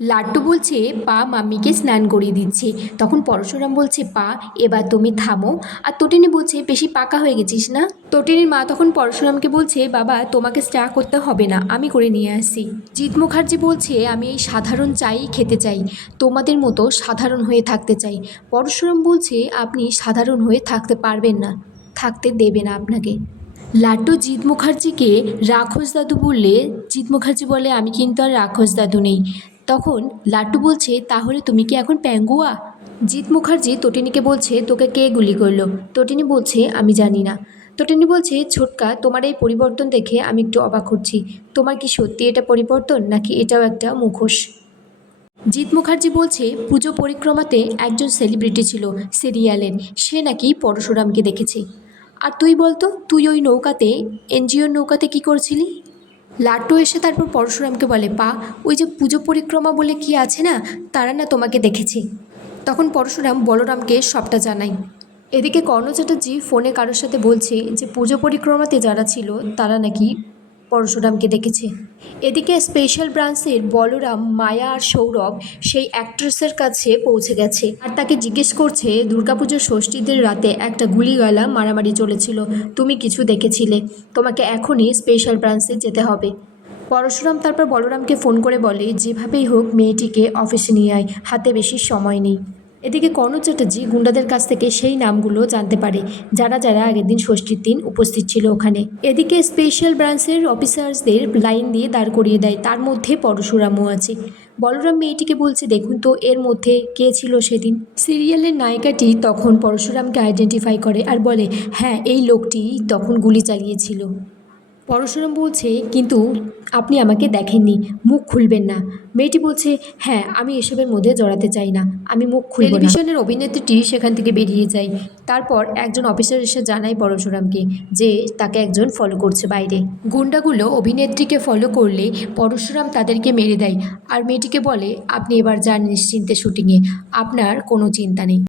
লাড্ডু বলছে, পা মাম্মিকে স্নান করিয়ে দিচ্ছে। তখন পরশুরাম বলছে, পা, এবার তুমি থামো। আর তটিনী বলছে, বেশি পাকা হয়ে গেছিস না? তটিনীর মা তখন পরশুরামকে বলছে, বাবা, তোমাকে চা করতে হবে না, আমি করে নিয়ে আসছি। জিৎ মুখার্জি বলছে, আমি এই সাধারণ চাই খেতে চাই, তোমাদের মতো সাধারণ হয়ে থাকতে চাই। পরশুরাম বলছে, আপনি সাধারণ হয়ে থাকতে পারবেন না, থাকতে দেবে না আপনাকে। লাট্টু জিৎ মুখার্জিকে রাক্ষস দাদু বললে, জিৎ মুখার্জি বলে, আমি কিন্তু আর রাক্ষস দাদু নেই। তখন লাট্টু বলছে, তাহলে তুমি কি এখন প্যাঙ্গুয়া? জিৎ মুখার্জি তটিনীকে বলছে, তোকে কে গুলি করল? তটিনী বলছে, আমি জানি না। তটিনী বলছে, ছোটকা, তোমার এই পরিবর্তন দেখে আমি একটু অবাক হচ্ছি। তোমার কি সত্যি এটা পরিবর্তন, নাকি এটাও একটা মুখোশ? জিৎ মুখার্জি বলছে, পুজো পরিক্রমাতে একজন সেলিব্রিটি ছিল, সিরিয়ালের। সে নাকি পরশুরামকে দেখেছে। আর তুই বলতো, তুই ওই নৌকাতে, এনজিওর নৌকাতে কি করছিলি? লাট্টু এসে তারপর পরশুরামকে বলে, পা, ওই যে পুজো পরিক্রমা বলে কি আছে না, তারা না তোমাকে দেখেছে? তখন পরশুরাম বলরামকে সবটা জানাই এদিকে কর্ণ চ্যাটার্জি ফোনে কারোর সাথে বলছে যে, পুজো পরিক্রমাতে যারা ছিল, তারা নাকি পরশুরামকে দেখেছে এদিকে স্পেশাল ব্রাঞ্চের বলরাম, মায়া আর সৌরভ সেই অ্যাক্ট্রেসের কাছে পৌঁছে গেছে। আর তাকে জিজ্ঞেস করছে, দুর্গাপুজোর ষষ্ঠীদের রাতে একটা গুলিগালা মারামারি চলেছিল, তুমি কিছু দেখেছিলে, তোমাকে এখনই স্পেশাল ব্রাঞ্চে যেতে হবে। পরশুরাম তারপর বলরামকে ফোন করে বলে, যেভাবেই হোক, মেয়েটিকে অফিসে নিয়ে আয়, হাতে বেশি সময় নেই। এদিকে কর্ণ চ্যাটার্জি গুন্ডাদের কাছ থেকে সেই নামগুলো জানতে পারে। যারা যারা আগের দিন ষষ্ঠীর দিন উপস্থিত ছিল ওখানে। এদিকে স্পেশাল ব্রাঞ্চের অফিসার্সদের লাইন দিয়ে দাঁড় করিয়ে দেয়। তার মধ্যে পরশুরামও আছে। বলরাম মেয়েটিকে বলছে, দেখুন তো, এর মধ্যে কে ছিল সেদিন? সিরিয়ালের নায়িকাটি তখন পরশুরামকে আইডেন্টিফাই করে আর বলে হ্যাঁ এই লোকটি তখন গুলি চালিয়েছিল। পরশুরাম বলছে, কিন্তু আপনি আমাকে দেখেননি, মুখ খুলবেন না। মেয়েটি বলছে হ্যাঁ আমি এসবের মধ্যে জড়াতে চাই না, আমি মুখ খুলব টেলিভিশনের অভিনেত্রীটি সেখান থেকে বেরিয়ে যায়। তারপর একজন অফিসার এসে জানায় পরশুরামকে যে তাকে একজন ফলো করছে বাইরে। গুন্ডাগুলো অভিনেত্রীকে ফলো করলে পরশুরাম তাদেরকে মেরে দেয়। আর মেয়েটিকে বলে, আপনি এবার যান নিশ্চিন্তে শুটিংয়ে, আপনার কোনো চিন্তা নেই।